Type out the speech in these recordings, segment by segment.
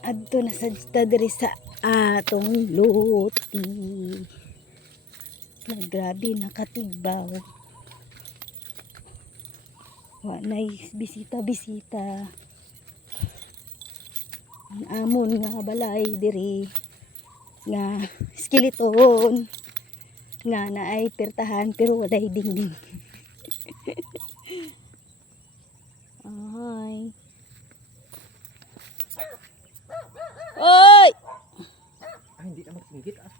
Adto na sa diri sa atong luti. Grabe nakatigbaw. Wa nay bisita-bisita. Ang amon nga balay diri nga skeleton nga naay pertahan pero walay dingding. Ay. Oy! Ay, hindi na magsinggit ah.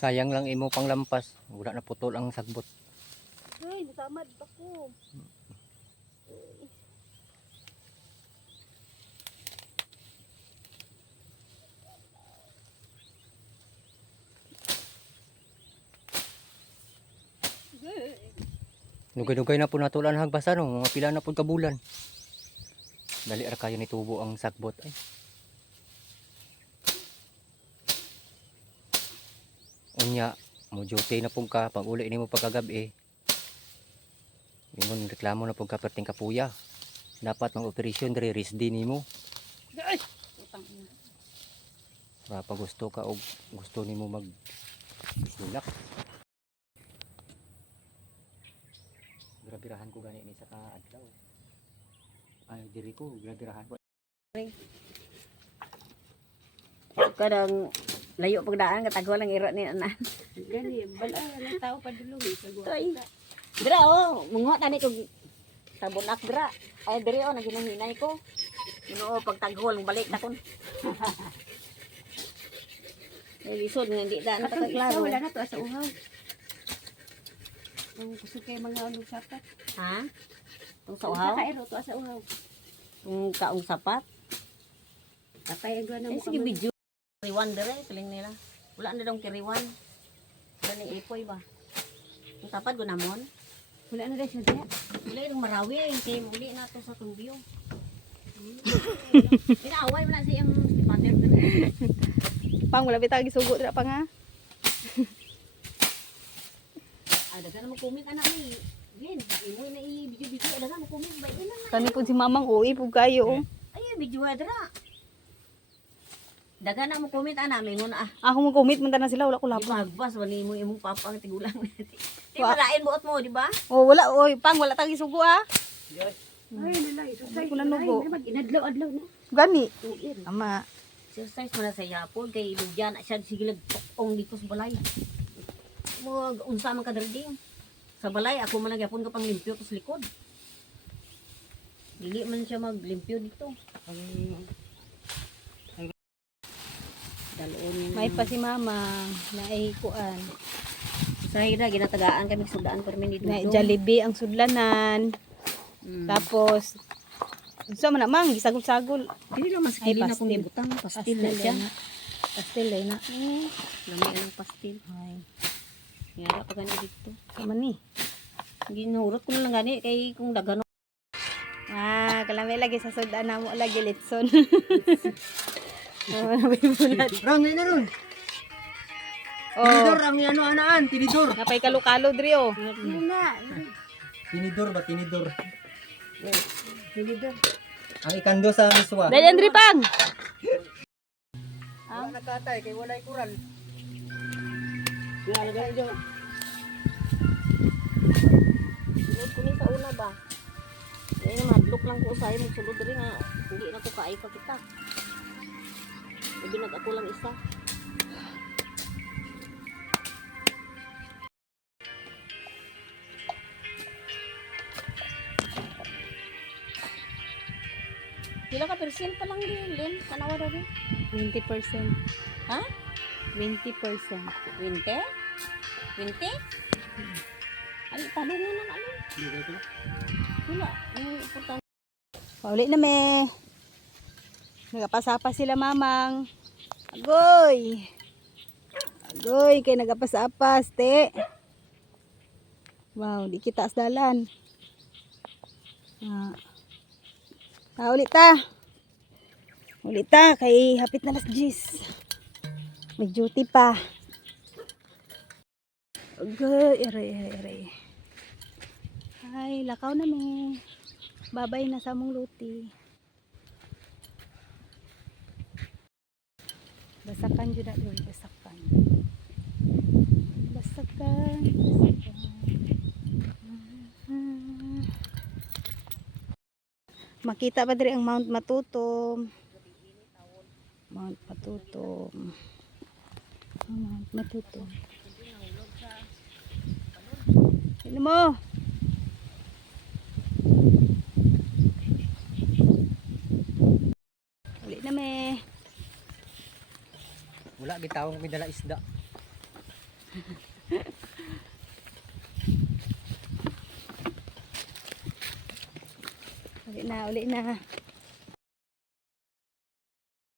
Sayang lang imo pang lampas. Wala na putol ang sagbot. Ay, natamad pa ko. Dugay-dugay na po natulan hagbasan no, mga pila na po kabulan. Dali ra kayo ni tubo ang sagbot ay. Unya, mo duty na pong ka pag uli nimo pagkagabi. Ingon reklamo na pong ka perting kapuya. Dapat mang operasyon diri risdi nimo. Ay, utang ina. Para pag gusto ka og gusto nimo mag silak. Grabirahan ko gani ni sa kaadlaw. Ay diri ko grabirahan ko. Kadang layo pagdaan katagwa lang iro ni anan. Gani, bala ng tao pa dulong Toy. Dira oh, mungo tani kog tabunak dira. Ay diri oh naginuhinay ko. Ginoo pagtagol balik na kon. Ay lisod nga di daan Atong isa klaro. wala na to sa uhaw. Ang gusto kay mga ulog sapat. Ha? Tung sa uhaw? Kairo to sa uhaw. Tung kaong sapat. Kapay agwa na Ay mo. sige video. Kiriwan dire piling nila. Wala na dong kiriwan. Wala ni ipoy ba? Ang sapat gunamon. Wala na dai siya diya. Wala yung marawi kay muli na to sa tumbyo. Inaaway mo na siyang mother. Pang wala bitag gisugo dira pa nga. Dagan mo comment anak ni. Glen, imo na i-video dagan mo comment ba ina na. Kani pud si mamang uwi pud kayo. Ay video dra. Dagan na mo comment anak mi ngon Ako mo commit man na sila wala ko Di lapo. magbas wali mo imong papa ang tigulang. Di malain buot mo, di ba? Oh wala oy pang wala tag gisugo ah. Ay nalay, susay. Ko na nubo. Mag-inadlaw-adlaw na. Gani. Tuir. Ama. Exercise mo na sa yapon kay lugyan na siya sige lagtokong dito sa balay. Mo unsa man ka darding. Sa balay ako man nagyapon ka pang limpyo sa likod. Dili man siya maglimpyo dito. Dalon May pa si mama na kuan. sa hira ginatagaan kami sudaan permin dito. Na Jollibee ang sudlanan. Tapos unsa man namang gisagol-sagol. Dili lang Ay, maskili na kung pastil. ibutang pastil na siya. Pastel ay na. Lami ang pastil. Ay, Yara pa gani dito. sama ni. Ginurot ko na lang gani kay kung dagano. Ah, kalami lagi sa sudan na mo lagi litson. Oh, nabibulat. Rangi na nun. Oh, Tinidor ang ano anaan, tinidor. napay kalo-kalo diri oh. Tinidor ba tinidor? Hilidor. Ang ikando sa miswa. Dali Andri pang. Wala nakatay kay walay kural. Nalagay dyan. Sulod ko ni sa una ba? Ngayon na madlock lang ko sa'yo. Magsulod rin nga. Hindi na ko kaay pa kita. Ibinag ako lang isa. Pila ka percent pa lang din, Len? Kanawa na rin. 20%. Ha? 20%. 20? 20? Ay, talungan ng ano? Wala. Ang importante. Pauli na me. Nagapasapa sila mamang. Agoy. Agoy, kay nagapas-apas, te. Wow, di kita sa dalan. Ulit ta. Ulit ta, kay hapit na las 10. May duty pa. Okay, aray. Ay, lakaw na mi. Babay na sa mong luti. Basakan jud na yun, basakan. Basakan. Makita pa diri ang Mount Matutom. Mount Matutom. Mount Matutom. Ano mo? Uli na me. Wala gitawong may dala isda. Uli na.